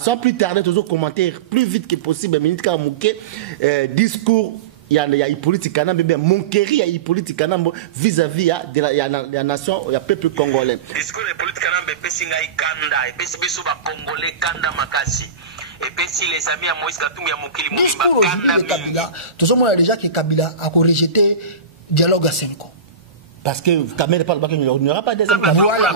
Sans plus tarder, toujours commentaire plus vite que possible, discours. Il y a politique Monkeri, il y a politique vis-à-vis de la nation, il y a peuple congolais. Discours de politique kanda, et puis si congolais kanda makasi. Et puis si les amis à Moïse Katumbi à Mokili discours de Kabila, tout le monde a déjà que Kabila a rejeté dialogue à 5 ans. Parce que Kamel parle pas qu'il n'y aura pas des voilà.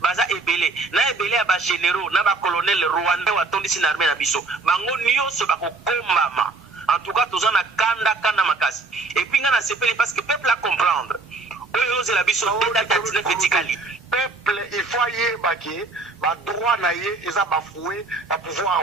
Baza ebele. Na ebele à généraux, na ba colonel rwandais wa tondi sin armée na biso. Bango nyonso ba ko kombama. En tout cas, tous en a kanda makasi. Et puis, on a CPL parce que le peuple a comprendre. Peuple, il faut y avoir droit ils ont bafoué à pouvoir.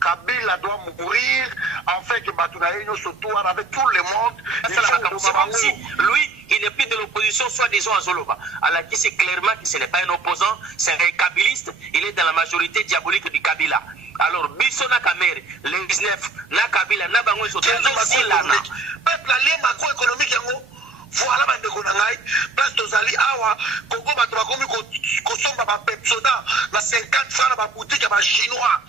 Kabila doit mourir afin que Batunaïno se tourne avec tout le monde. C'est comme si lui, il n'est plus de l'opposition, soit disons à Zoloba. Alors qui c'est clairement que ce n'est pas un opposant, c'est un kabiliste, il est dans la majorité diabolique du Kabila. Alors, Bisso na Kamere, les 19, na Kabila, na Bango, ils sont tous aussi là. Peuple allié macroéconomique, voilà, parce que Zali Awa, Koko Batomakomi, Kosomba, Pepsoda, na 50 francs, na boutique, na chinois.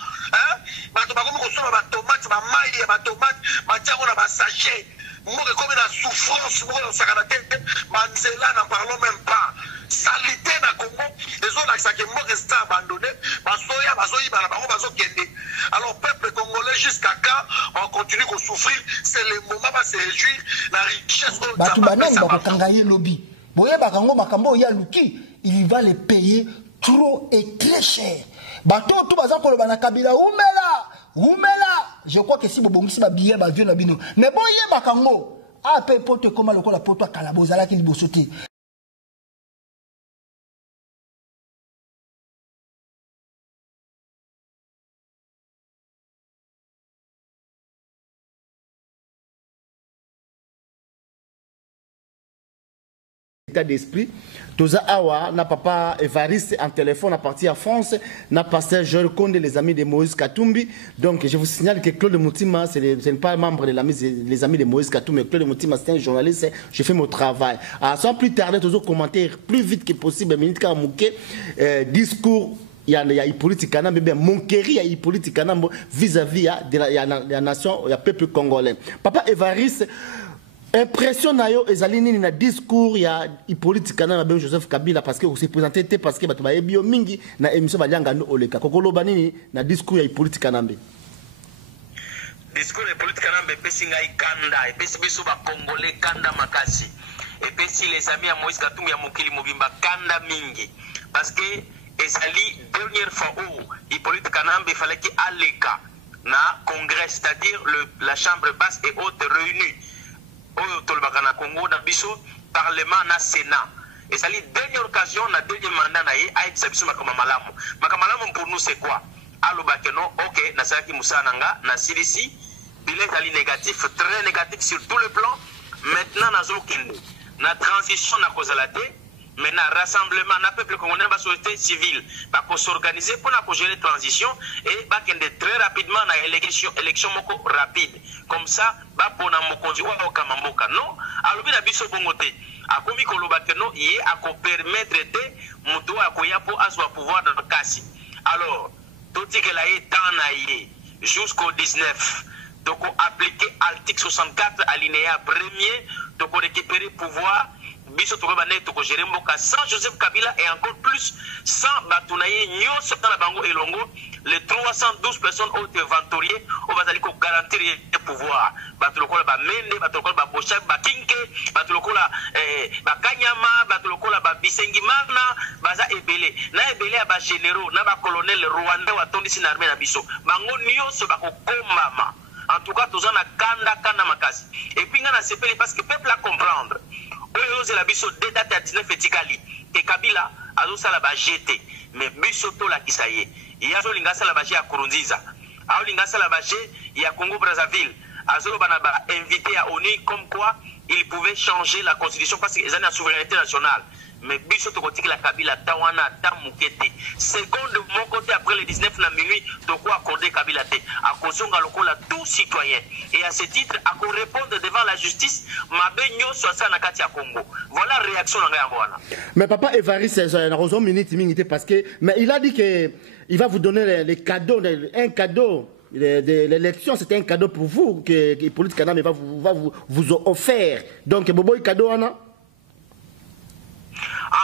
Batomakomi, Kosomba, tomate, ma maille, ma tomate, ma tiamo, na sachet. Moi, comme la souffrance, moi, on s'en a tête, Manzela, n'en parlons même pas. Salité na Congo, les autres qui sont restés abandonnés, alors peuple congolais jusqu'à quand on continue à souffrir, c'est le moment de se réjouir la richesse de l'Obi. Il va les payer trop et très cher. Bateau tout bazan ko bana Kabila umela. Je crois que si vous bongisi ba billet ba vieux na bino. Mais bon yé bakango. A pe pote comme le ko la poto kalabozala ki libosote. État d'esprit, Toza Awa, n'a papa Evariste en téléphone à partir à France, n'a passé Joël Konde, les amis de Moïse Katumbi. Donc je vous signale que Claude Moutima, ce n'est pas un membre de les amis de Moïse Katumbi, mais Claude Moutima c'est un journaliste, je fais mon travail. Sans plus tarder, toujours commentaire plus vite que possible, discours. Il y a politique Monkeri, il y a politique vis-à-vis de la nation, il y a peuple congolais. Papa Evariste, impression nayo ezalini na discours ya politique na ben Joseph Kabila parce que vous se présenté parce que bato ba ebio mingi na émission balianga no oleka kokolo banini na discours ya politique nambe discours ya politique nambe pesi ngai kanda et pesi biso ba congolais kanda makasi et pesi les amis à Moïse Katumbi ya Mokili Mobimba kanda mingi parce que ezali dernière fois où politique nambe fallait que aleka na congrès c'est-à-dire la chambre basse et haute réunie au Congo, dans le Parlement, na Sénat. Et ça dit dernière occasion, na dernier mandat, na a exception makamalamu. Makamalamu pour nous c'est quoi? Allo bakeno, ok, na Saki Moussa Nanga, na Silisi, bilan est négatif, très négatif sur tout le plan. Maintenant, na Zokinde, na transition na Kozalate, mais na rassemblement, na peuple congolais, na société civile, pour s'organiser pour na gérer transition et bakende très rapidement na élection moko rapide. Comme ça, ba pour na mokonzi wa okamamboka non, alobi na biso bongote. Akomi koloba que non, yé ako permettre de muto akoya po azwa pouvoir dans le kasi. Alors, tout que la est temps na yé jusqu'au 19. Donc appliquer article 64 alinéa 1er, donc récupérer pouvoir biso tokobane toko gérer mboka sans Joseph Kabila et encore plus sans Batunaye nyonso na bango elongo les 312 personnes au inventorié on va aller garantir le pouvoir batulokola ba mende batulokola ba bocha ba kinke batulokola ba kanyama batulokola ba bisengi magna baza ebele na ebele ya ba généraux na ba colonel rwandais wa tondi sin armée na biso bango nyonso ba kokombama en tout cas tous en a kanda makasi et puis ngana sepeli parce que peuple à comprendre c'est la biso de date à 19 etikali que Kabila azosala ba jeté mais biso to la kisaye yazo lingasa la baje ya Kurunziza a lingasa la baje ya Congo Brazzaville azolo bana ba invité à ONU comme quoi il pouvait changer la constitution parce qu'ils ont la souveraineté nationale mais biso to kotiki la Kabila tawana tamukete seconde de mon côté après le 19 na minuit de quoi accorder Kabila te a kozonga lokola tout citoyen et à ce titre à répondre devant la justice mabe nyonso ça na kati ya Congo voilà réaction na ngaya wana mais papa Evariste ça na raison minute mingi parce que mais il a dit que il va vous donner les cadeaux, un cadeau. L'élection, c'était un cadeau pour vous que Hippolyte Kanambe va vous offrir. Donc, Bobo, cadeau, Anna.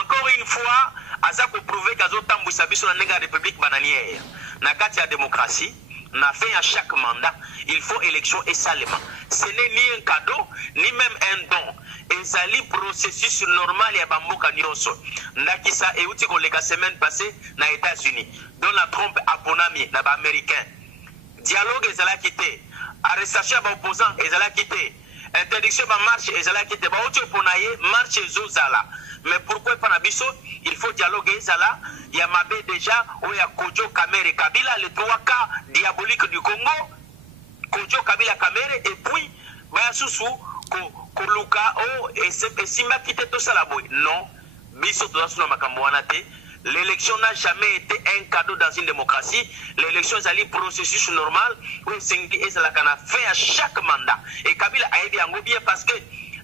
Encore une fois, Aza pour prouver qu'Azo Tambouissa Bisso dans la République bananière. Dans la démocratie, na fin à chaque mandat, il faut élection et salement. Ce n'est ni un cadeau, ni même un don. Et ça lit processus normal et bamboka nyonso. Nakisa et outi ko la semaine passée na États-Unis. Dans la trompe aponami na ba américain. Dialogue ezala quitté. Arrestation ba opposant ezala quitté. Interdiction ba marche ezala quitté. Ba outi oponaye marche zozala. Mais pourquoi pas Nabiso? Il faut dialoguer ezala. Il y a Mabé déjà, où il y a Kodjo Kamere Kabila, les 3 cas diaboliques du Congo. Kodjo Kabila Kamere, et puis, Bayasusu, Koluka, oh, et Simba qui était tout ça là-bas. Non, Biso Tolasuna Makamouanate. L'élection n'a jamais été un cadeau dans une démocratie. L'élection est un processus normal où c'est la qu'on a fait à chaque mandat. Et Kabila a aidé en bien parce que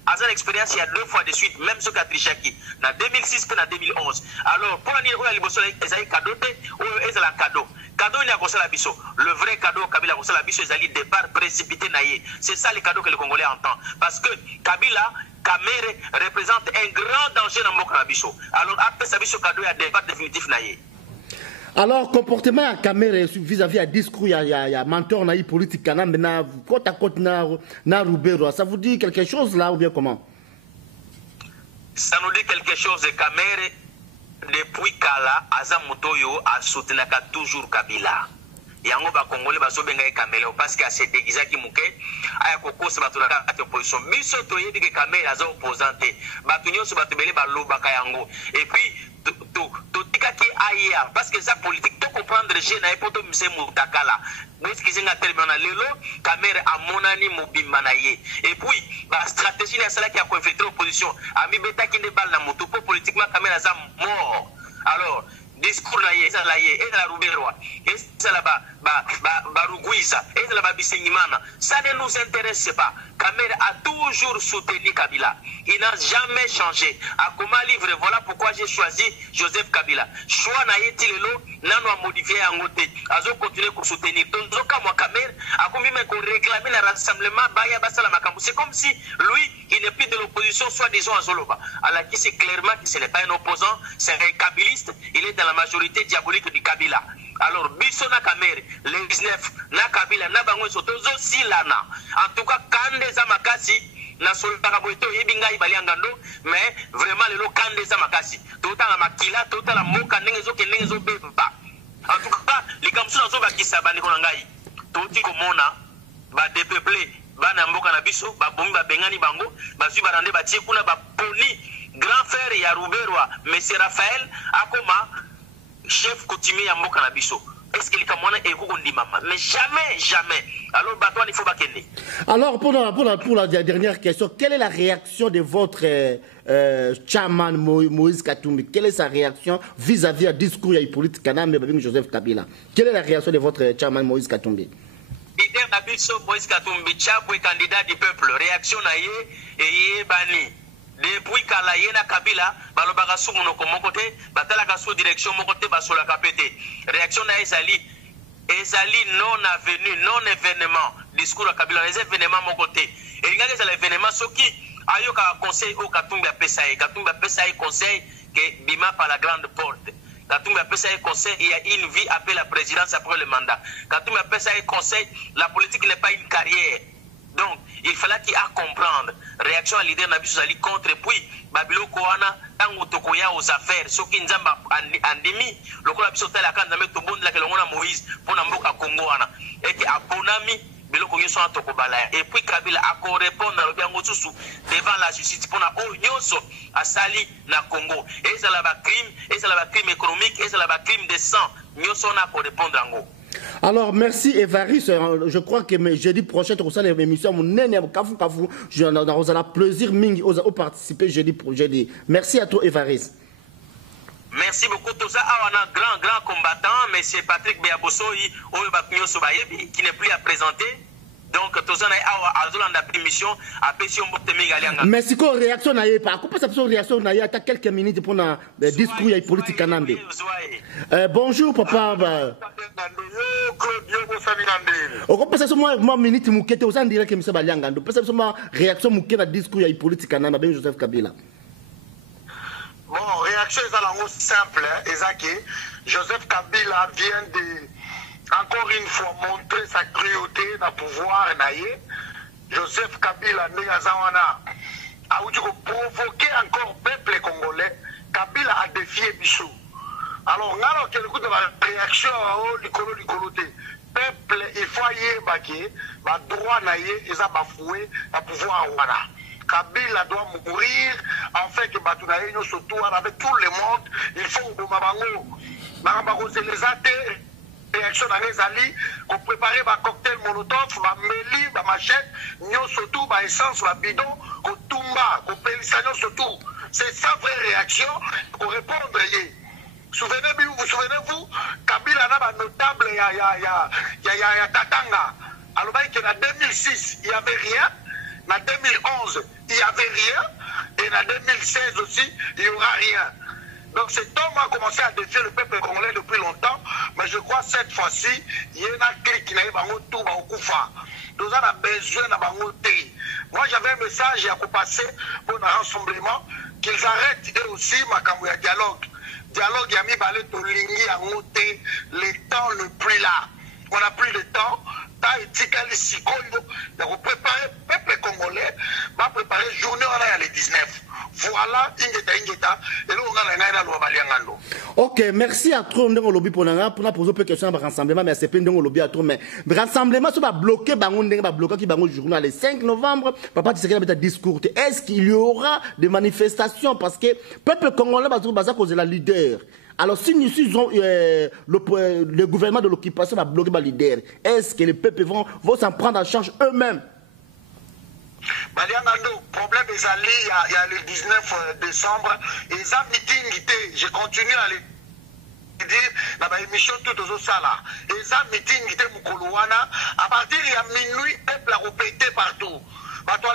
à son expérience, il y a 2 fois de suite, même ce qu'a Trichaki, en 2006 et en 2011. Alors, pour la dire où il y a un cadeau, où il y a un cadeau. Cadeau, il y a un cadeau. Le vrai cadeau, Kabila, il y a un départ précipité. C'est ça le cadeau que les Congolais entendent. Parce que Kabila, Kamere représente un grand danger dans le Mokanabiso. Alors, après ça, ce cadeau, il y a un départ définitif. Alors, comportement à Kamere vis-à-vis à discours, il y a mentor naï politique, côte à côte na Rubero. Ça vous dit quelque chose là ou bien comment? Ça nous dit quelque chose de Kamere depuis Kala, Azamutoyo a soutenu toujours Kabila. Yango ba Congolais ba so benga Kamere parce que c'est déguisé qui mouké aya kokosa ba tuna ka opposition. Biso to yebi que Kamere aza opposante. Ba tunyo so ba tebele ba loba ka yango. Et puis parce que ça politique, tu comprendre le génie et pour tout monsieur Moutakala. Nous ce qui est terminé lelo, Kamere a monani mobimanaye. Et puis, la stratégie c'est celle qui a conflicté l'opposition. Ami beta qui ne balle la moto pour politiquement Kamere a mort. Alors, discours là et la Ruberwa et ça là ba Ruguisa et là ba Bisengimana, ça ne nous intéresse pas. Kamere a toujours soutenu Kabila. Il n'a jamais changé. À comment livre, voilà pourquoi j'ai choisi Joseph Kabila. Choix n'a été le nano a modifié en côté. Azo continuer pour soutenir. Donc quand moi Kamere a commis même qu'on réclamait le rassemblement Baya Basala Makambu. C'est comme si lui, il n'est plus de l'opposition, soit disons à Zoloba. Alors qui c'est clairement que ce n'est pas un opposant, c'est un kabiliste. Il est dans la majorité diabolique du Kabila. Alors, Biso na Kamere, les 19, na Kabila, na Bango Sotozo Silana. En tout cas, Kande Zamakasi, na Soltaka Boito, Yebinga Ibaliangando, mais vraiment, le Kande Zamakasi. Tout à la Makila, tout à la Moka, Nengezo, Kenengezo Beba. En tout cas, les Kamsou Zoba Kisaba Nikonangai, tout y komona, ba dépeuplé, ba Namboka na Biso, ba Bombi, ba Bengani Bango, ba Zubarande, ba Tiekuna, ba Poli, grand frère Yarouberwa, Monsieur Raphaël, Akoma, chef coutumier à Mokanabiso. Est-ce qu'il y a moyen de maman? Mais jamais, jamais. Alors, Batouane, il faut pas qu'elle. Alors, pour la dernière question, quelle est la réaction de votre chairman Moïse Katumbi? Quelle est sa réaction vis-à-vis du discours Hippolyte Kanambe avec Joseph Kabila? Quelle est la réaction de votre chairman Moïse Katumbi? Leader Nabiso Moïse Katumbi, Tchabou est candidat du peuple. Réaction naïe et bani. Depuis Kalayena Kabila, balobaka sou monoko mon côté, batalaka sous direction mon côté, basola kapete. Réaction na ezali non avenu, non événement. Discours à Kabila, les événements mon côté. Et regardez ça l'événement, ce qui ayoka conseil au Katumbi a Pesaï conseil que bima par la grande porte. Katumbi a Pesaï conseil, il y a une vie après la présidence, après le mandat. Katumbi a Pesaï conseil, la politique n'est pas une carrière. Donc, il fallait qu'il a comprendre. Réaction à l'idée Nabiso Zali contre, puis, Babilo Koana, Tango Tokoya aux affaires, ce qui nous a endémie, le Kola Biso Tala Kan, Namek Tobon, la Kelongona Moïse, pour Namboka Congo, et qui a Bonami, Biloko Yoso Tokobala. Et puis, Kabila a répondre à l'Obiango Susu devant la justice pour la Onyoso à Sali, na Congo. Et ça là crime, et ça là crime économique, et ça là crime de sang. Nyoso n'a pour répondre en gros. Alors, merci Évariste. Je crois que jeudi prochain, tu reçois l'émission. Vous allez plaisir de participer jeudi. Merci à toi, Évariste. Merci beaucoup. Tout ça, on a un grand combattant, M. Patrick Beabosso, qui n'est plus à présenter. donc tozana awa azolanda permission apesi mbote minga. Mais si quoi réaction na pas couper sa réaction na ya quelques minutes pour na discours ya politique kanambe. Bonjour papa. On peut passer moi minute mukete aux direct que monsieur Balianga ndo passer moi réaction mukete na discours ya politique kanambe ben Joseph Kabila. Bon, réaction est simple, Ezaki. Joseph Kabila vient de encore une fois montrer sa cruauté dans le pouvoir. Joseph Kabila a provoqué encore le peuple congolais. Kabila a défié Bissou. Alors, là, il y a beaucoup de réactions du peuple, il faut y aller, le droit est bafoué, le pouvoir. Kabila doit mourir, en fait, que Batunaïno se tourne avec tout le monde, il faut que Mabango, c'est les athées. Réaction dans les alliés, qu'on prépare un cocktail molotov, ma méli, ma machette, nous surtout, ma essence, ma bidon, qu'on tomba, qu'on pélissagnon surtout. C'est ça vraie réaction pour répondre. Souvenez-vous, Kabila n'a pas notable, il y a Tatanga. Alors, en 2006, il n'y avait rien. En 2011, il n'y avait rien. Et en 2016 aussi, il n'y aura rien. Donc cet homme a commencé à défier le peuple congolais depuis longtemps, mais je crois que cette fois-ci, il y a un clic qui n'a pas tout Koufa. Nous avons besoin de moi, j'avais un message à passer pour un rassemblement, qu'ils arrêtent eux aussi ma dialogue. Dialogue, il y a mis balai to ligné à monter, le temps n'est plus là. On n'a plus de temps. Donc préparer le peuple congolais, va préparer journée on a les 19. Voilà, ok, merci à trop. On lobby pour poser peu questions sur rassemblement, mais c'est pas un lobby à trop. Mais rassemblement, ça va bloquer, va bloquer qui va journal le 5 novembre. Papa, tu sais qu'il y a un discours. Est-ce qu'il y aura des manifestations parce que le peuple congolais va cause de la leader. Alors, si nous le gouvernement de l'occupation va bloquer le leader, est-ce que les peuples vont s'en prendre en charge eux-mêmes? Le problème des alliés, il y a le 19 décembre, et ils ont meeting, je continue à le dire dans l'émission tout aux Sala. Ils ont meeting, à partir de minuit, le peuple a répété partout. Partout,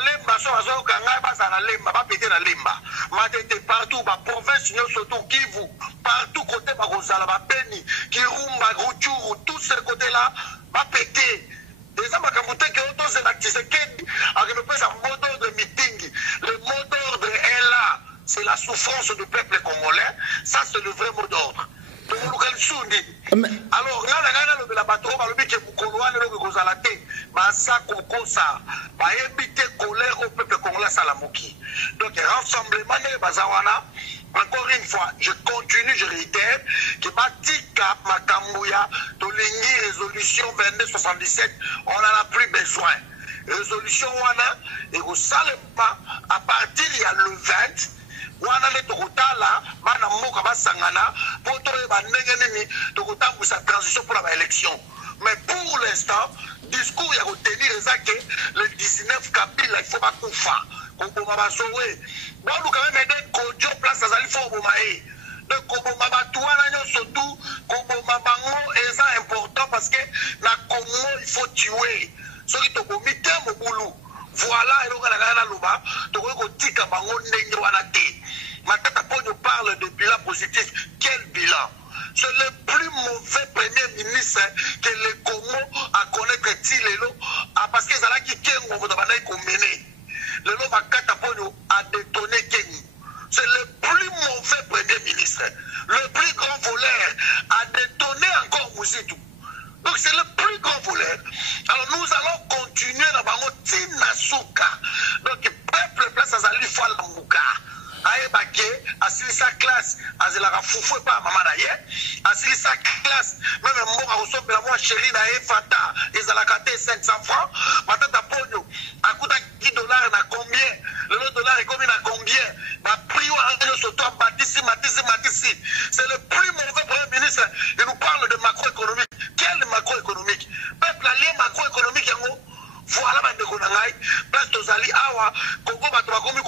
province, partout côté Beni, Kirumba, Grouchourou, tous ces côtés-là, va péter. Les hommes qui mot d'ordre de meeting, le mot d'ordre est là. C'est la souffrance du peuple congolais. Ça, c'est le vrai mot d'ordre. Alors, là, la bateau, colère au peuple congolais, donc, rassemblement, encore une fois, je continue, je réitère, que Matika Makamouya, Tolingi, résolution 2277, on n'en a plus besoin. Résolution Wana, et au Salema, à partir il y a le 20, Wana le Tokotala, Bana Moka Basangana, pour sa transition pour l'élection. Mais pour l'instant, discours, il y a retenu le 19 Kabila, il faut pas qu'on fasse. Donc, on va sauver. Bon, nous, quand même, aider Kodjo, place à Zalifo, au Bomae. Donc, Kobo Mabatouana, surtout, Kobo Mabango, est important parce que la Congo, il faut tuer. Ce qui est au mité, au boulot. Voilà, et donc, la Loba, donc, on dit que Bango n'est pas té. Matata Pogno parle de bilan positif. Quel bilan? C'est le plus mauvais premier ministre que le Congo a connaître Tilelo, parce que Zala qui est au mené. Le nom Makatapono a détonné Kenny. C'est le plus mauvais premier ministre. Le plus grand voleur a détonné encore Mouzitou. Donc c'est le plus grand voleur. Alors nous allons continuer dans Bango Nasuka. Donc peuple place à Zalifo Lamouka. Aébake, assili sa classe, Azelara Foufou pas maman d'ailleurs, assili sa classe, même moi ressemble à moi chérie na Fata, ils allaient gâter 500 francs, matata pogno, à coup de $10 na combien, le $1 est combien à combien, ma prix sur toi, Matissi, c'est le plus mauvais premier ministre, il nous parle de macroéconomique, quel macroéconomique, peuple allié macroéconomique, voilà ma déconnaille, place de Zali Awa, Congo Batoma Komi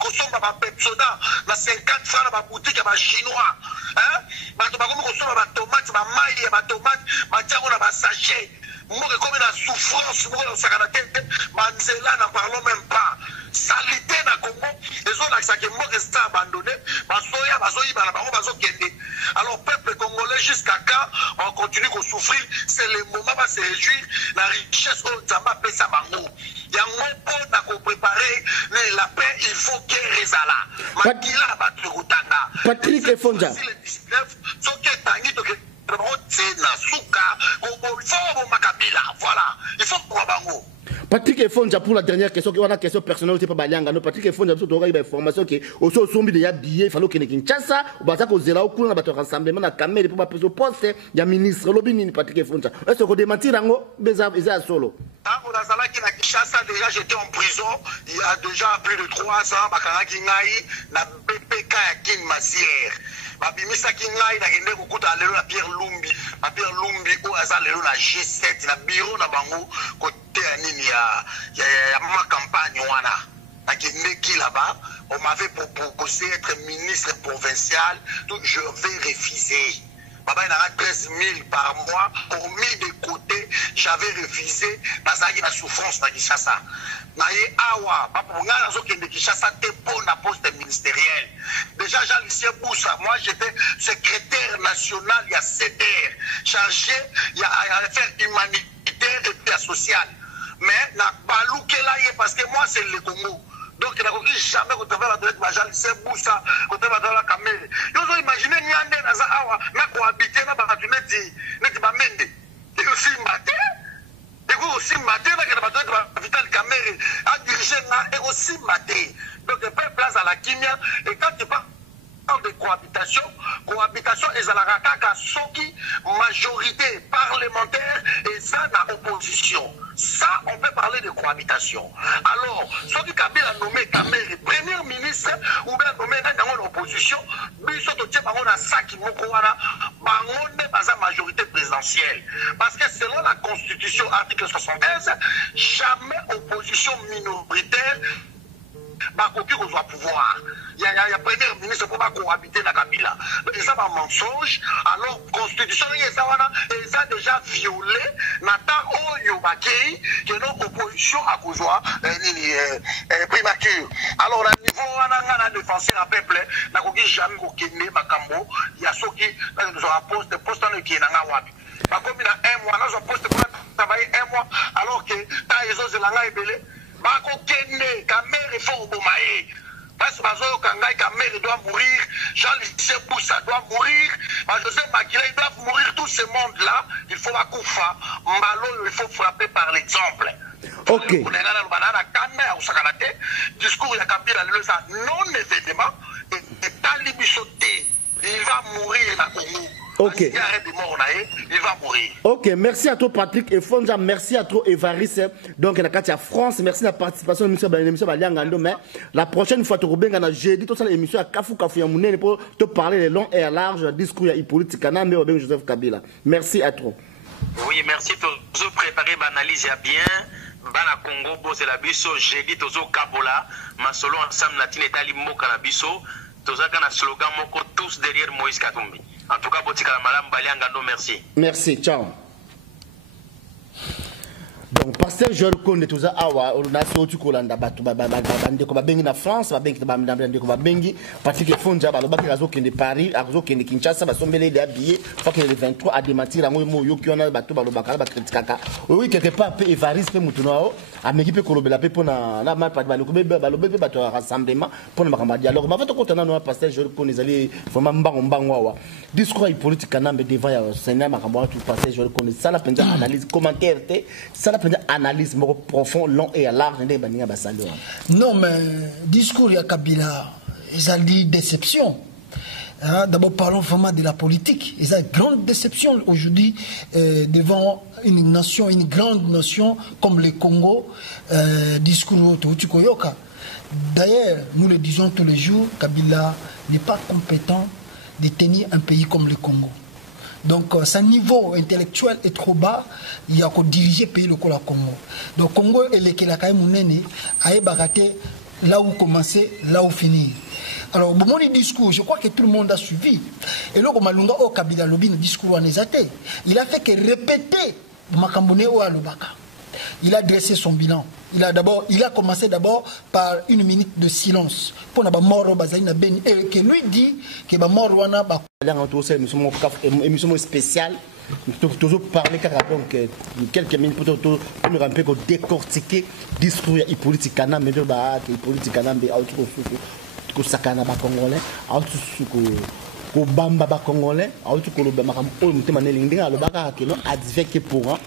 Kosomba ba Pepsoda, na 50 francs ba boutique ba chinois, hein? Batoma Komi Kosomba ba tomate, ba maille, ba tomate, ba tiango na ba sachet, moko komi na souffle. France, Manzela n'en parlons même pas. Salité na Congo, les autres qui sont abandonnés, alors peuple congolais jusqu'à quand on continue de souffrir, c'est le moment de se réjouir la richesse au Zamba Pesa Bango. Il y a un moment pour préparer la paix, il faut qu'il résala. Patrick Efonja. Voilà, il faut pour Bango. Patrick Efonja pour la dernière question, qui est une question personnelle, c'est pas Balianga. Patrick Efonja, parce que tu as une information qui est au sommet de Yabiye, il faut que Kinshasa, ou bien que Zela ou Kuna, bateau rassemblement, la caméra, pour pas poser au poste, il y a ministre, l'obini, Patrick Efonja. Est-ce que vous démentir Rango, Bézab, Bézab solo? Déjà j'étais en prison il y a déjà plus de 3 ans, Bakanaki Ngai, na BPK à Kin Mazière. Babimisa Kingai na kende kukuta lelo na Pierre Lumbi o aza lelo na G7 na bureau na bango côté ya nini ya ma campagne wana na kende ki là-bas on m'avait proposé être ministre provincial, donc je vais refuser. Baba il a 13 000 par mois, pour mis de côté, j'avais refusé, nazaki na souffrance na Kinshasa. Naye awa, pour nga nazo kende Kinshasa te pour na poste ministériel. Déjà Jean-Lucien Boussa, moi j'étais secrétaire national, il y a CDR, chargé, il y a affaires humanitaires et puis social. Mais na balouke là parce que moi c'est le Congo. Donc il n'a jamais quand on va la droite majal c'est Boussa quand on va dans la caméra. Ils ont imaginé Nyande na awa na cohabiter na batuneti neti ba mende. Et aussi matin et aussi matin na kana bato ba vital caméra a diriger na et aussi matin. Donc il fait place à la kimia et quand tu parles de cohabitation et à la rakaka soki majorité parlementaire et ça na opposition. Ça, on peut parler de cohabitation. Alors, ceux qui Kabila nommé Kamere, premier ministre, ou bien nommé dans l'opposition, mais surtout, on a ça qui on est majorité présidentielle. Parce que selon la Constitution, article 75, jamais opposition minoritaire va pouvoir. Il y a premier ministre pour cohabiter la Kabila. Mais ça va un mensonge. Alors, constitution, ils ont déjà violé Nathan Oyobakei, qui est notre opposition à Kouzoa, primature. Alors, au niveau on a défenseur à peuple, n'a jamais aucun Makambo, il y a ceux qui nous ont posté qui est dans la Wabi. Comme il y a un mois, nous avons posté pour travailler un mois, alors que Taïzo Zelanga est belé. Bako Kene, Kamere Fort Bomae. Parce que Bazo Kangai Kamere doit mourir, Jean-Lucien Boussa doit mourir, José Makila, ils doivent mourir, tout ce monde-là. Il faut Bakoufa, Mbalo, il faut frapper par l'exemple. Ok. Discours il y a Kabila, non-événement, et Talibisoté, il va mourir à Congo. Ok. Il va mourir. Ok, merci à toi Patrick Efonja, merci à toi Evariste. Donc, il y a France, merci de la participation de l'émission Baliangando. Mais la prochaine fois, tu as jeudi, toute l'émission à Kafou Yamoune pour te parler de long et à large, le discours politique Kanambe ou Joseph Kabila. Merci à toi. Oui, merci. Toujours préparer l'analyse bien. Bana Congo, c'est la biso, jeudi, tozo Kabola, Masolo ensemble, Natine et Tali Moka la biso, toza kana slogan Moko, tous derrière Moïse Katumbi. En tout cas, Botika Malam Baliangando, merci. Merci, ciao. Donc, pasteur Joël Konde, tout ça, on a fait tout Kolanda, Babengi na France, Babengi Patrick Efonja, Balobaki Razo Kende Paris, Razo Kende Kinshasa, Basombele de habillé, faut qu'il y ait 23 à démentir, à moi, Yoki, on a battu Balobaka, Bakritikaka. Oui, quelque part, Evariste, Moutounao, à m'équiper Kolobela, pour la main, Balobé, battu un rassemblement, pour le Maramadi. Alors, ma fait compte, on a pasteur Joël Konde, ils allaient vraiment Mbangwa. Discours politique, Kanambe, devant le Seigneur Maramboa, tout pasteur Joël Konde, ça la peine analyse, commentaire, ça la analyse profond, long et large. Non, mais discours ya Kabila, ils ont dit déception. D'abord, parlons vraiment de la politique. Ils ont une grande déception aujourd'hui devant une nation, une grande nation comme le Congo. Discours Tukoyoka. D'ailleurs, nous le disons tous les jours, Kabila n'est pas compétent de tenir un pays comme le Congo. Donc, son niveau intellectuel est trop bas. Il y a qu'à diriger le pays le Congo. Donc, Congo et le Kélakaï Mounene a baraté là où commencer, là où finir. Alors, bon, le discours, je crois que tout le monde a suivi. Et là, comme Malunga au Kabila Lobi, le discours en Ezate, il a fait que répéter Makamone ou Alobaka. il a dressé son bilan. Il a commencé d'abord par une minute de silence pour na ba mort bazali na Beni et que lui dit que ba mort wana ba émission spéciale toujours parler donc quelques minutes pour nous un peu décortiquer discours et politique kana mais ba politique kana be auto ko sakana ba congolais auto ko bamba ba congolais auto ko lo ba makam o mutema ne linga lo baka ke no adveke pour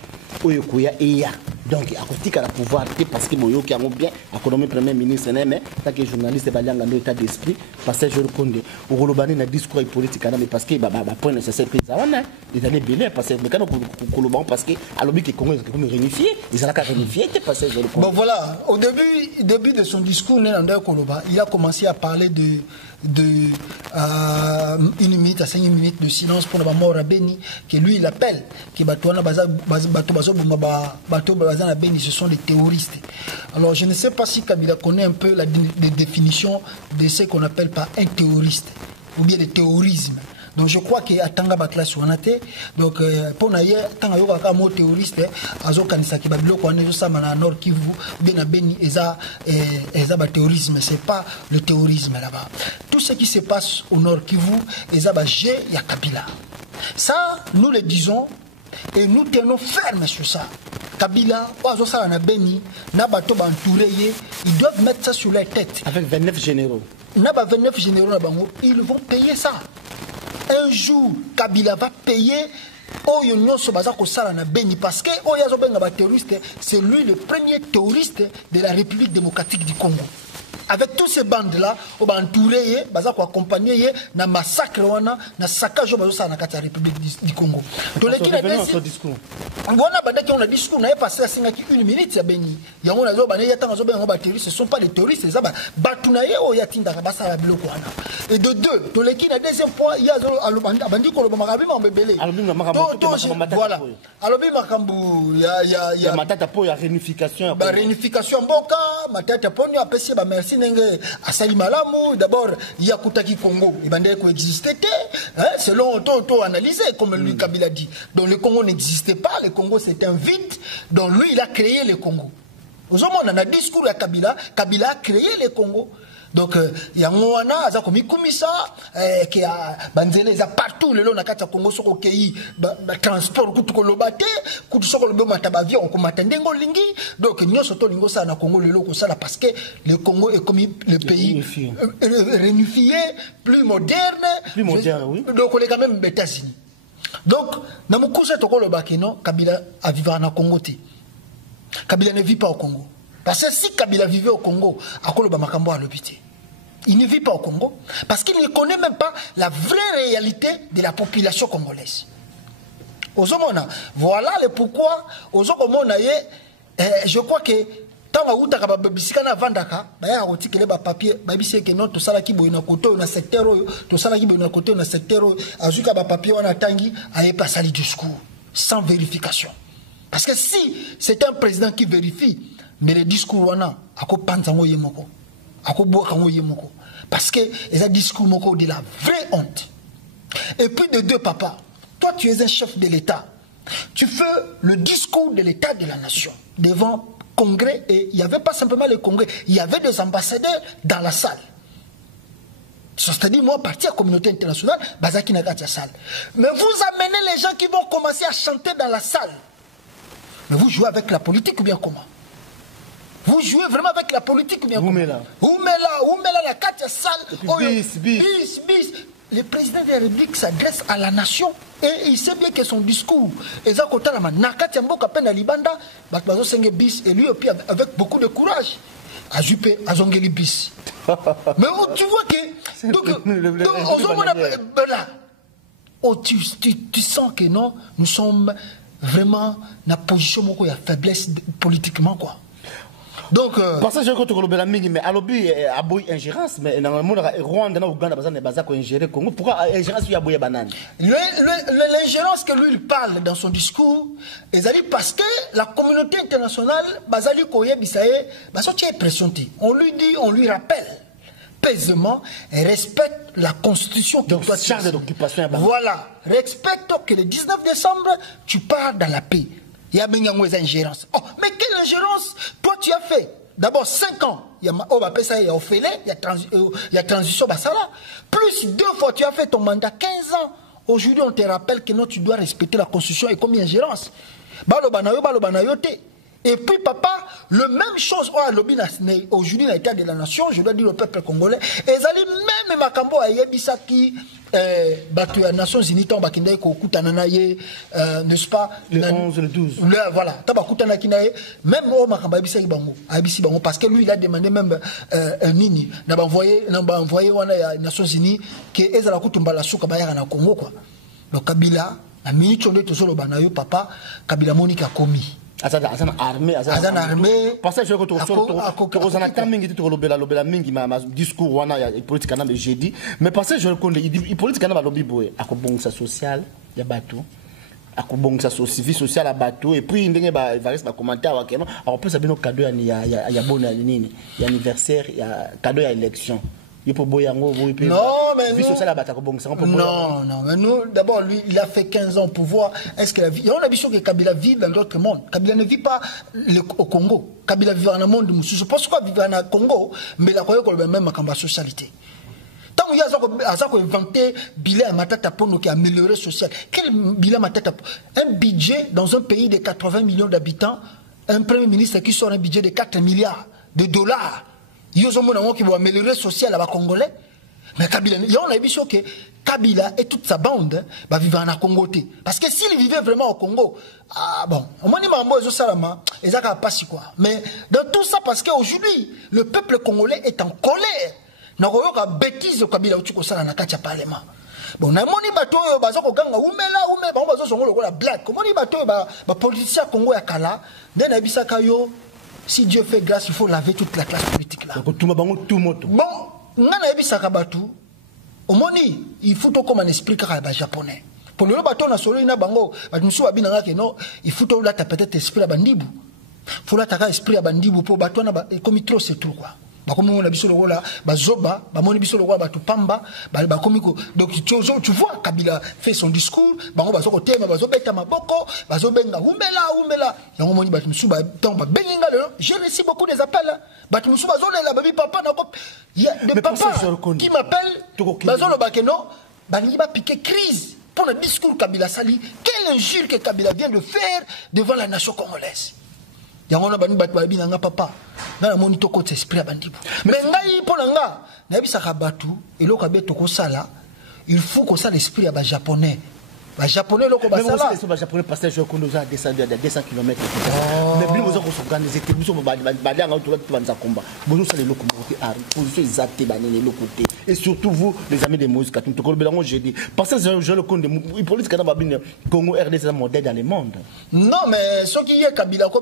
oyo kuya eya donc à côté de pouvoir parce que moyo qui a bien économie premier ministre mais tant que journaliste balanga dans état d'esprit parce que je reconnais au rolobani na discours politique mais parce que point nécessaire prise wana les années belé parce que mais quand on parce que à l'objet que Congo est comme réunifié ils allaient réunifier parce que je reconnais. Bon voilà, au début de son discours Nélanda Koloba, il a commencé à parler de une minute à 5 minutes de silence pour la mort à Beni, que lui il appelle que Beni, ce sont des terroristes. Alors je ne sais pas si Kabila connaît un peu la définition de ce qu'on appelle par un terroriste ou bien de terrorisme. Donc je crois qu'il y a tanga batla suanate donc pour naïe tanga yoka ka mot terroriste azo kanisa ki babilo ko ne zo na Nord Kivu bien na Beni eza ba terrorisme, c'est pas le terrorisme là-bas. Tout ce qui se passe au Nord Kivu eza ba jeu ya Kabila. Ça nous le disons et nous tenons ferme sur ça. Kabila ozo sala na Beni na bato ba entouré, ils doivent mettre ça sur leur tête avec 29 généraux. Na ba 29 généraux na bango, ils vont payer ça. Un jour, Kabila va payer Oyo Nyonso Baza Kosala na Beni parce que Oyazo Benga terroriste, c'est lui le premier terroriste de la République démocratique du Congo. Avec tous ces bandes-là, on va entourer, Baza ko accompagner na massacre wana, na saccage Bazo Sala na la République du Congo. Donc les qui discours. On a bandaki on a discours, on a passé à 5 une minute à Beni. Yango na zo bané yatanga zo benga ba terroristes, ce sont pas des terroristes, ça ba batunaye o yatinda ka basa biloko wana. Et de deux, to leki na deuxième point, il y a alobandi abandi ko lo makabi ma mbebele. Voilà. Alobi makambu ya matata po ya réunification. Ba réunification mboka, matata po ni apesi ba merci nenge asali malamu. D'abord, il y a Kutaki Congo, il bandé ko existait selon auto analysé comme lui Kabila dit. Donc le Congo n'existait pas, le Congo c'était un vide. Donc lui il a créé le Congo. Aux hommes on a un discours à Kabila, Kabila a créé le Congo. Donc yangoana aza komi kumisa qui a banzele za partout le long na kati ya Congo soko kei transport kutu ko lobate kutu soko lobe mata ba avion ko matendengo lingi donc nyoso to lingo sa na Congo le loko sala parce que le Congo est comme le pays réunifié, plus moderne oui. Donc on est quand même États-Unis. Donc na mukusa to ko lobake non Kabila a vivre na Congo ti. Kabila ne vit pas au Congo. Parce que si Kabila vivait au Congo, il ne vit pas au Congo parce qu'il ne connaît même pas la vraie réalité de la population congolaise. Voilà le pourquoi. Je crois que tant que papier, que non, tout ça là qui boit na côté, na secteur, tout ça là qui boit na côté, na secteur, azuka ba papier wana tangi, aye pas ça le discours sans vérification. Parce que si c'est un président qui vérifie, mais le discours wana ako panzango yemoko ako bokango yemoko parce que les discours moko de la vraie honte. Et puis de deux, papa, toi tu es un chef de l'État, tu fais le discours de l'État de la nation devant Congrès et il n'y avait pas simplement le Congrès, il y avait des ambassadeurs dans la salle. C'est-à-dire, moi, parti à la communauté internationale, Bazaki Nagati salle. Mais vous amenez les gens qui vont commencer à chanter dans la salle. Mais vous jouez avec la politique ou bien comment? Vous jouez vraiment avec la politique ou bien comment? Oumela, la Katia salle. Bis. Le président de la République s'adresse à la nation et il sait bien que son discours est à côté de la Nakatia Mboka Pena Libanda, Batbazo Senge bis et lui avec beaucoup de courage. A Juppé, à Zongeli bis. Mais tu vois que. Donc, tu sens que non, nous sommes vraiment dans la position où il y a faiblesse politiquement, quoi. Donc, parce que je crois que le mais alobi a boy ingérence, mais dans le monde Rwanda, Ouganda, bazane bazako ingérer Congo. Pourquoi ingérence il y a boy banane? L'ingérence que lui il parle dans son discours, c'est parce que la communauté internationale, bazali koye bisaye, basotie pressionné. On lui dit, on lui rappelle paisément, respecte la constitution. Donc, charge d'occupation. Voilà, respecte que le 19 décembre, tu pars dans la paix. Il y a une ingérence. Oh, mais quelle ingérence. Toi, tu as fait d'abord 5 ans. Il y a transition. Plus 2 fois, tu as fait ton mandat 15 ans. Aujourd'hui, on te rappelle que non, tu dois respecter la Constitution et comme ingérence. Et puis, papa, le même chose, aujourd'hui, dans l'état de la nation, je dois dire au peuple congolais, et Zali, même Makambo a Yebisaki, battu à Nations Unies, n'est-ce pas? Le 11, le 12. Voilà, même au Makambo Abisi Bango, parce que lui, il a demandé même Nini, n'a envoyé aux Nations Unies que Ezala Kutumba la souka bayara na Congo, quoi. Donc, Kabila, la minute on est toujours le banayo, papa, Kabila Monique a commis. Azana armée parce que je retrouve mingi ma discours wana ya politique na jeudi mais parce que je reconnais il politique na lobby boy akobongisa social ya bato akobongisa vie sociale à bato et puis ndenge ba variste ba commentaire wa keno après ça bino cadeau ya bonne nini ya anniversaire ya cadeau ya élection. Non, mais nous, d'abord, lui, il a fait 15 ans au pouvoir. Est-ce qu'il a vu? On a vu que Kabila vit dans d'autres mondes. Kabila ne vit pas au Congo. Kabila vit dans un monde de Moussou. Je pense qu'il vit dans le Congo, mais il a même la socialité. Tant qu'il y a inventé bilan matata pour qui améliorer social. Quel bilan matata? Un budget dans un pays de 80 millions d'habitants, un premier ministre qui sort un budget de 4 milliards de dollars. Il y a des qui vont améliorer le social à la Congolais. Mais Kabila, on a vu que Kabila et toute sa bande vivent en Congo. Parce que s'ils vivaient vraiment au Congo, bon, mais dans tout ça, parce qu'aujourd'hui, le peuple congolais est en colère. Il y a une bêtise de Kabila au Parlement. Bon, na moni bato yo bazako ganga umela ba bazo songolo ko la black. Moni bato ba politicien Congo ya kala, den abisaka yo. Si Dieu fait grâce, il faut laver toute la classe politique là. Bon, ngana ebisaka batu, omoni, il faut to comme un esprit kaka japonais. Pour le bateau na solo ina bango, batusu babinanga ke no, il faut to la peut-être esprit bandibu. Faut la taka esprit bandibu pour bateau na comme trop c'est tout quoi. Bakomi na biso lokola bazoba bamoni biso lokola batu pamba bakomi ko donc tu vois Kabila fait son discours bango bazoko tema bazobeta maboko bazobenga umela yango moni batu musu ba tant ba beninga le j'ai reçu beaucoup des appels batu musu bazolela babi papa na ko il y a des papas qui m'appellent bazolo bakeno bani ba piquer crise pour le discours Kabila Sali. Quelle injure que Kabila vient de faire devant la nation congolaise. Yango na bani bat babi na papa na moni to ko esprit bandibu mais ngai pona nga na bisaka batu eloko beto ko sala il faut que ça l'esprit ya ba japonais loko ba sala mais japonais passer je connais à 200 km mais bien vous ko s'organiser que vous ba nga to banza combat bozo sala loko moté ar position exacte banene loko té et surtout vous les amis de musique tout ko belango jeudi parce que je le connais il politique na babine Congo RDC c'est modèle dans le monde. Non mais ce qui est Kabila ko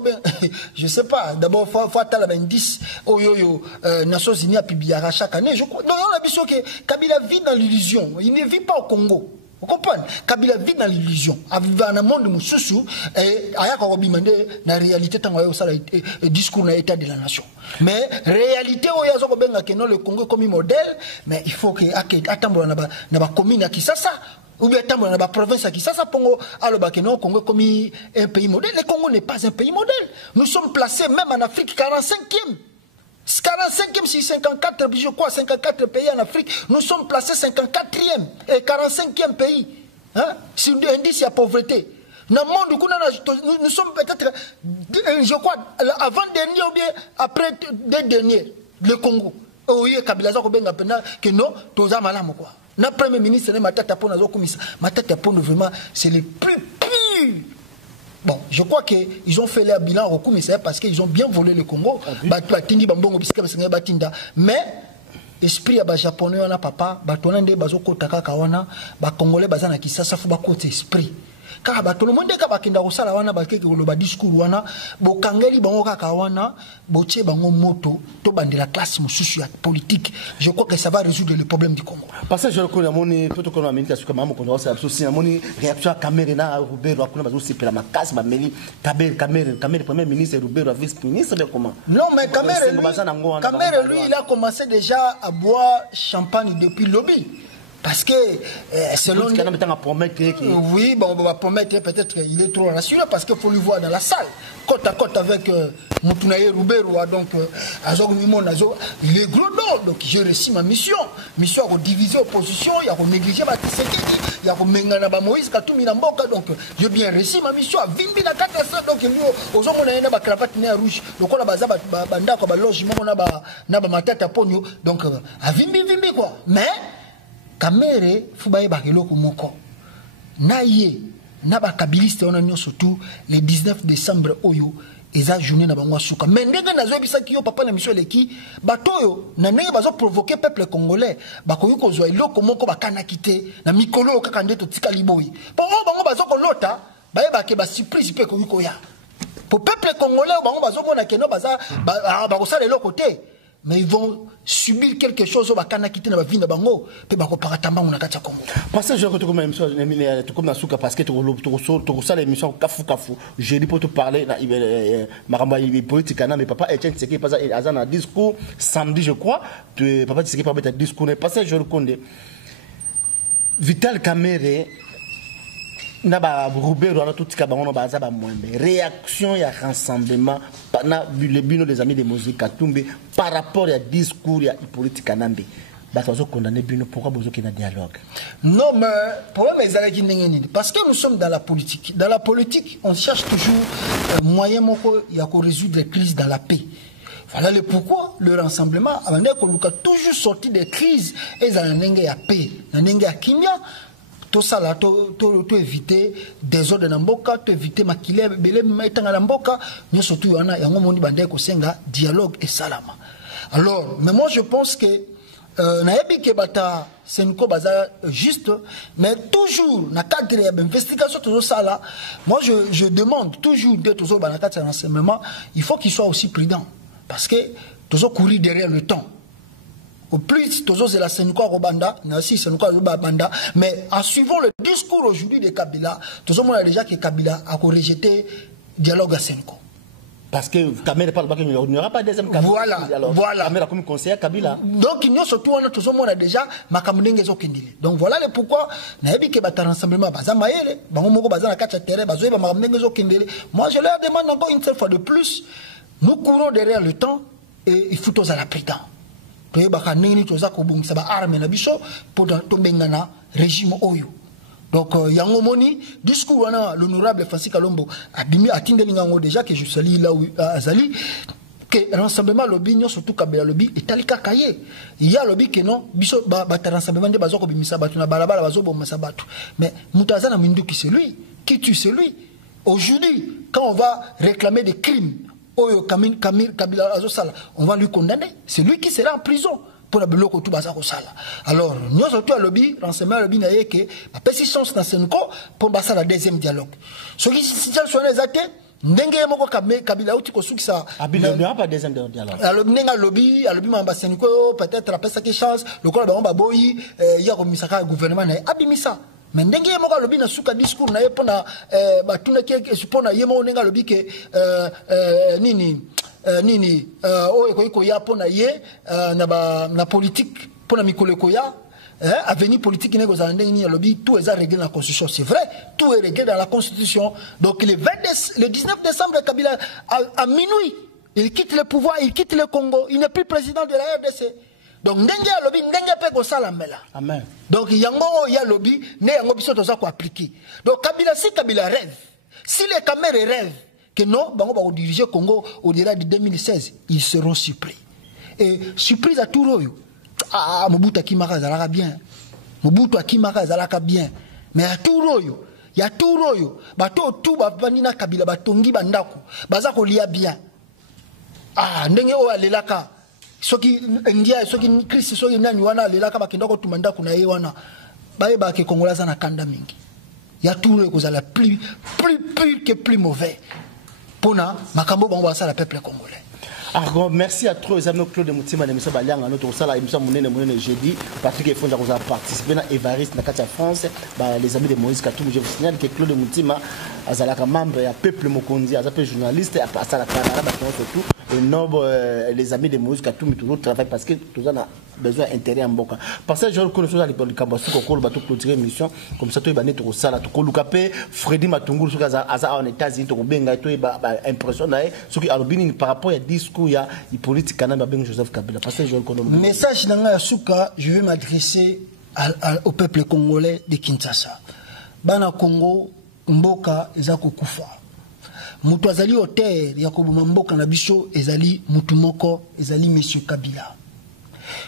je sais pas d'abord faut attendre 10 oyoyo Nations Unies a publié chaque année je crois. Non on a vu que Kabila vit dans l'illusion, il ne vit pas au Congo. Vous comprenez? Kabila vit dans l'illusion. Il vit dans un monde de Moussoussou et il y a la réalité dans le discours de l'état de la nation. Mais réalité, le Congo est comme un modèle, mais il faut que la commune à Kisasa ou bien dans la province à Kisasa, le Congo est comme un pays modèle. Le Congo n'est pas un pays modèle. Nous sommes placés même en Afrique 45e. 45e sur 54, je crois, 54 pays en Afrique, nous sommes placés 54e et 45e pays. Hein? Sur l'indice, il y a pauvreté. Dans le monde, nous sommes peut-être, je crois, avant-dernier ou bien après des derniers, le Congo. Oui, Kabila Zakobenga que non, tous les malades, quoi. Notre premier ministre, Matata Pona Zokumisa, Matata Pona, vraiment, c'est le plus pur. Bon, je crois qu'ils ont fait leur bilan au commissaire parce qu'ils ont bien volé le Congo. Mais, esprit à japonais, on a papa, batonande bazoko takaka wana, ba congolais bazana ki sasa fu ba côté esprit. Car tout le monde ka bakinda ko sala wana bakeke ko ba discours wana, bo kangeli bango kaka wana, bo tie bango moto, to bandela classe mususu ya politique. Je crois que ça va résoudre le problème du Congo. Parce que je reconnais moni tout ko na minute sur kama ko na ça souci moni réaction Cameroun na Roubero akuna bazo sipela makasi ba meli Cameroun premier ministre Roubero vice ministre de comment. Non mais Cameroun lui il a commencé déjà à boire champagne depuis lobby. parce que selon oui, bon, on va promettre peut-être qu'il est trop rassuré parce qu'il faut lui voir dans la salle côte à côte avec Moutunaye Roubero, donc il est gros dos, donc j'ai réussi ma mission à diviser l'opposition, il y a négliger ma Tshisekedi, il y a Mengana Moïse Katumbi Namboka, donc j'ai bien réussi ma mission à Vimbi na Katasa, donc aux hommes on a une cravate rouge, donc on a baza banda comme logement on a ma tête à pogno, donc à Vimbi quoi, mais Kamere Fubaye Bakelo Kumoko Naye Naba Kabiliste on a surtout le 19 décembre Oyo eza journée na bango suka mais ndenge nazo bisa ki yo papa na mission leki batoyo na ndenge bazo provoquer peuple congolais bakoyi ko zwa iloko moko bakana kite na mikolo kaka ndeto tika liboyi po bango bazo ko lota baye ba ke ba surprise pe ko ya pour peuple congolais bango bazo mona keno baza ba ko sala eloko te mais ils vont subir quelque chose au bakana kite na ba vinda bango pe bako paratamba na kati ya Congo parce que je retrouve même émission tu comme na suka parce que tu ça l'émission kafu je dis pour te parler na maramba politique na mais papa Etienne Tshisekedi pas azana discours samedi je crois papa Tshisekedi pas mettre discours parce que je le connais Vital Kamerhe na ba Roubero na tout tika bango baza ba mwembe réaction ya rassemblement na le bino des amis de Moïse Katumbi par rapport à discours ya politique kanambe bazo condamner bino pourquoi bozo ki na dialogue non mais problème ezalaki ndenge nini parce que nous sommes dans la politique on cherche toujours moyen moko ya ko résoudre les crises dans la paix. Voilà le pourquoi le rassemblement a toujours sorti des crises et dans ndenge ya paix na ndenge ya kimia. Tout ça là, tu éviter des ordres de Namboka, tu éviter makile, belé, maïtanga Namboka, nous surtout y en a un bandé ko senga dialogue et salama. Alors, mais moi je pense que naebi ke bata senko baza juste, mais toujours na cadre d'investigation tout ça là, moi je demande toujours de toujours banakata renseignement, il faut qu'il soit aussi prudent parce que toujours courir derrière le temps. Au plus, toujours c'est la Sénégal Robanda, mais en suivant le discours aujourd'hui de Kabila, toujours on a déjà que Kabila a rejeté le dialogue à Sénégal. Parce que Kamere parle pas qu'il n'y aura pas de deuxième Kabila. Voilà. Kamere comme conseiller Kabila. Donc il y a surtout toujours on a déjà Makamundenge Zokindile. Donc voilà le pourquoi naebi ke bata rassemblement baza maele, bango moko baza na kacha terre, bazo ba Makamundenge Zokindile. Moi je leur demande encore une seule fois de plus, nous courons derrière le temps et il faut tous à la prétendre. Régime Oyo. Donc yango moni discours l'honorable Francis Kalombo abimi atindeli ngango déjà que je salue là où azali que rassemblement lobby nyo surtout Kabila lobby etalika kaye il y a lobby que non biso ba rassemblement de bazoko bimisa batu na balabala bazobo masabatu mais mutazana mindu qui c'est lui qui tue c'est lui aujourd'hui quand on va réclamer des crimes Kabila Azosala, on va lui condamner. C'est lui qui sera en prison pour la beloko tout baza sala. Alors, nous surtout à lobby, renseignement lobby naie que la persistance dans ce cas pour passer la deuxième dialogue. Ce qui situation les athées, ndenge moko Kabila uti ko suki sa. Il n'y aura pas deuxième dialogue. Alors nenga lobby mamba seniko peut-être la pesa qui chance, le col ba boyi ya ko misaka gouvernement naie abimisa. Mais ndenge moka lobi na suka discours na yepona batuna ke supona yemo nenga lobi ke nini ko ya pona ye na politique pona mikolo ko ya avenir politique nego za ndenge ni lobi tout est réglé dans la constitution c'est vrai tout est réglé dans la constitution donc le 19 décembre Kabila à minuit il quitte le pouvoir il quitte le Congo il n'est plus président de la RDC. Donc ndenge ya lobby ndenge pe ko sala mela. Amen. Donc yango ya lobby ne yango biso toza ko appliquer. Donc Kabila rêve. Si les Kamere rêvent que non bango ba diriger Congo au-delà de 2016, ils seront surpris. Et surprise à tout royo. Ah Mobutu Akimaka zalaka bien. Mobutu Akimaka zalaka bien. Mais à tout royo, il y a tout royo. Bato tout ba vanina Kabila batongi bandako. Baza ko lia bien. Ah ndenge o alelaka soki India soki Christ soki nani wana lelaka bakenda ko tumanda kuna ye wana baye ba ke Congolais na kanda mingi ya tout le kozala plus que plus mauvais pona makambo bango basala peuple congolais. Alors, merci à tous les amis Claude Moutima de Missa Balianga notre sala émission monene jeudi Patrick Efonja vous a participé na Evariste na Katia France les amis de Moïse Katumbi je vous signale que Claude Moutima azalaka membre ya peuple mokonzi azape journaliste asalaka na ba surtout et noble les amis de Moïse Katumbi toujours travaillent parce que tous on a besoin d'intérêt en boka parce que je connais ça les kambasu ko ko ba tout clôturer émission comme ça to ba neto sala to ko lukape Freddy Matungulu so kaza en États-Unis to ko benga to ba impression na ce qui albini par rapport à discours ya politique kana ba ben Joseph Kabila parce que je connais message nanga suka je vais m'adresser au peuple congolais de Kinshasa bana Congo mboka ezako kufa mutu azali hotel ya kobuma mboka na biso ezali mutu moko ezali monsieur Kabila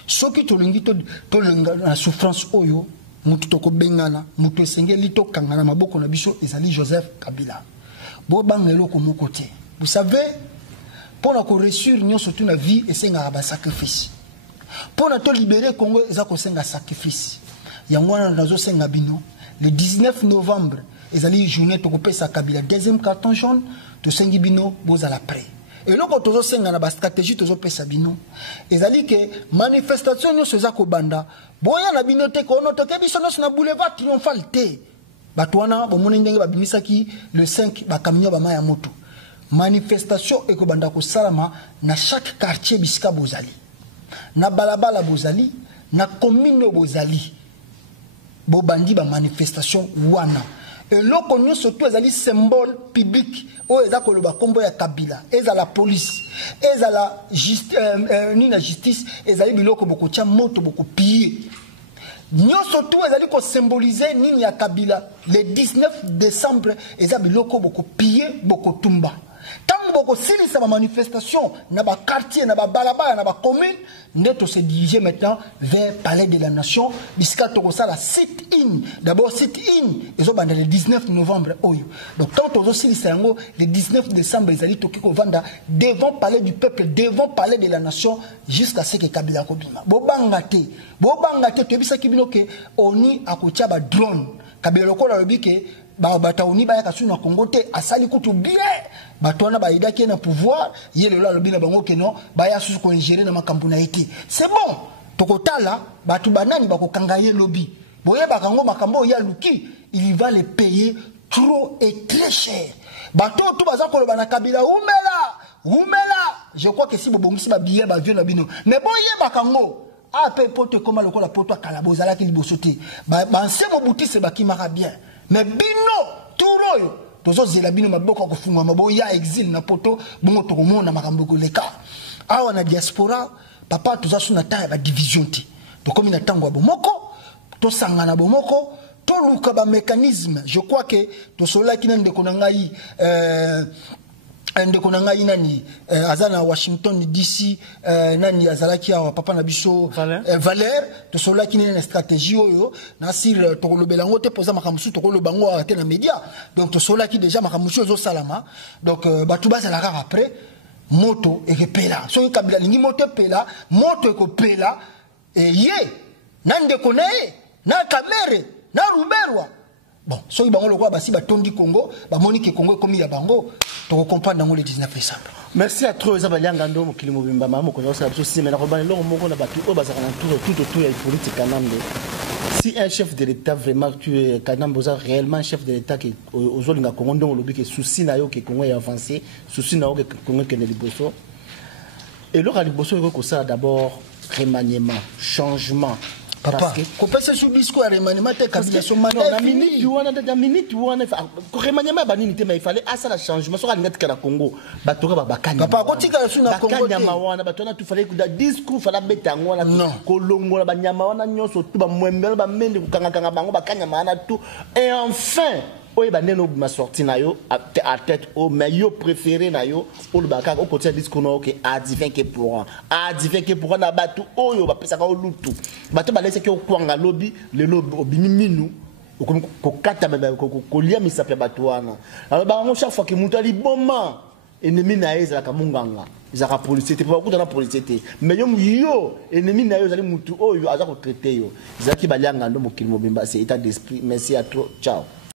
soki tolingi to lenga na souffrance oyo mutu toko bengana mutu esengeli to kangana maboko na biso ezali Joseph Kabila bo bangelo ko moko te vous savez pour na ko réussir nyonso tu na vie esenga ba sacrifice pour na to libérer Congo ezako senga sacrifice yango na nazo senga bino le 19 novembre ezali journée to kopesa Kabila deuxième carton jaune to sengi bino bozala prêt et loko tozo senga na ba stratégie tozo pesa bino ezali ke manifestation nyonso ezako banda boya na bino te ko no to ke biso nyonso na boulevard triomphal te bato wana bomoni ndenge babimisaki le 5 ba camion ba maya moto manifestation eko banda ko salama na chaque quartier bisika bozali na balabala bozali na commune bozali bo bandi ba manifestation wana et loko nous surtout ezali symbole public o ezako loba kombo ya Kabila ezala police ezala ni na justice ezali biloko boko tia moto boko piller nous surtout ezali ko symboliser nini ya Kabila le 19 décembre ezali biloko boko piller boko tumba tant boko silisa ba manifestation na ba quartier na ba balabala na ba commune neto se diriger maintenant vers palais de la nation bisika to ça la sit in d'abord sit in ezo banda le 19 novembre oyo donc tant to silisa yango le 19 décembre ezali to kiko vanda devant palais du peuple devant palais de la nation jusqu'à ce que Kabila kobima bo bangate to bisaki bino ke oni akotia ba drone Kabila lokola lobike batauni ba yaka suna Congo te asali kutu bien batwana ba idaki na pouvoir yele la lobina bango ke non ba ya susu ko ingérer na makambo na été c'est bon tokotala batu banani bako kangaye lobby boye bakango makambo ya luki il va les payer trop et très cher bato tout baza ko lobana Kabila umela je crois que si bobongisi ba billet ba vieux na bino mais boye bakango ape pote koma lokola poto kala bozala ki libosote ba nsemo butise bakimaka bien mais bino turoyo tozo zela bino maboko ko fungwa mabo ya exil na poto bongo to komona makambo ko leka awa na diaspora papa toza suna ta ba division ti to komi na tango bomoko to sangana bomoko to luka ba mécanisme je crois que to sola kinande ko ngai ndeko na ngai nani azana Washington DC nani azalaki ya papa na biso Valère to sola kinene na stratégie oyo na sir to kolobela ngote poza makamsu to kolobango ate na média donc to sola ki déjà makamsu zo salama donc batu bazala ka après moto ekepela so Kabila lingi moto pela moto ekopela ye na ndeko nae na kamere na ruberwa bon so bango lokwa basi batondi Congo ba monique Congo komi ya bango to comprendre dans le 19 décembre. Merci à tous les Abaliangando mokili mobimba mamo ko ça biso si mais na robana longo moko na batu o bazaka na tout ya politique kanambe. Si un chef de l'état vraiment tu es kanambo za réellement chef de l'état qui ozolinga Congo ndongo lobi ke souci na yo ke Congo est avancé, souci na yo ke Congo ke liboso. Et le liboso ko ça d'abord remaniement, changement. Papa, kopesa sous discours à remaniement te Kabila so mano na minute wana ko remaniement banini te mais il fallait asa la changement so ngati kana Congo batoka babakanya papa kotika suna Congo te bakanya wana batona tu fallait que discours fallait betango wana kolongola banyama wana nyoso tu ba mwembela ba mende kukanga bango bakanya mana tout et enfin oye baneno ma sorti na yo à tête au meilleur préféré na yo pour le bakaka au côté discours no que adivin que pour na batu oyo ba pesa ka lutu batu ba laisse que kwanga lobby le lobby obimi minu ko kata ko lia misape batu wana alors ba chaque fois que mutali bomma ennemi na eza ka munganga ezaka police te pas na police te mais yo ennemi na yo zali mutu oyo aza ko traiter yo zaki balianga ndo mokili mobimba c'est état d'esprit merci à toi ciao.